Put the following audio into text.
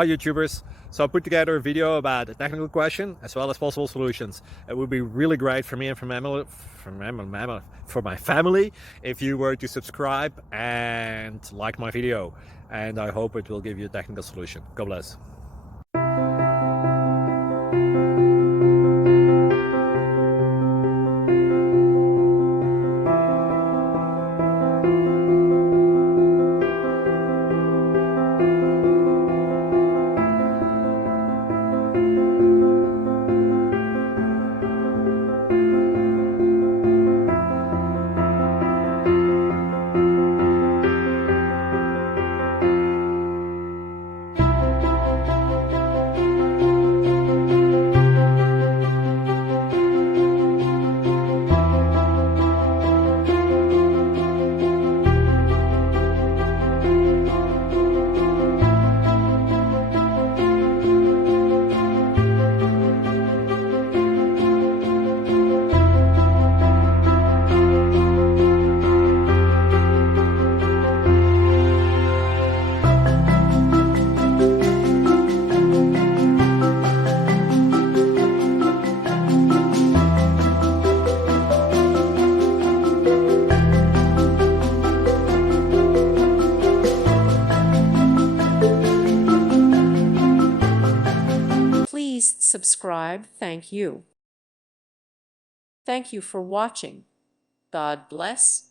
Hi YouTubers. So I put together a video about a technical question as well as possible solutions. It would be really great for me and for my family if you were to subscribe and like my video. And I hope it will give you a technical solution. God bless. Please subscribe. Thank you. Thank you for watching. God bless.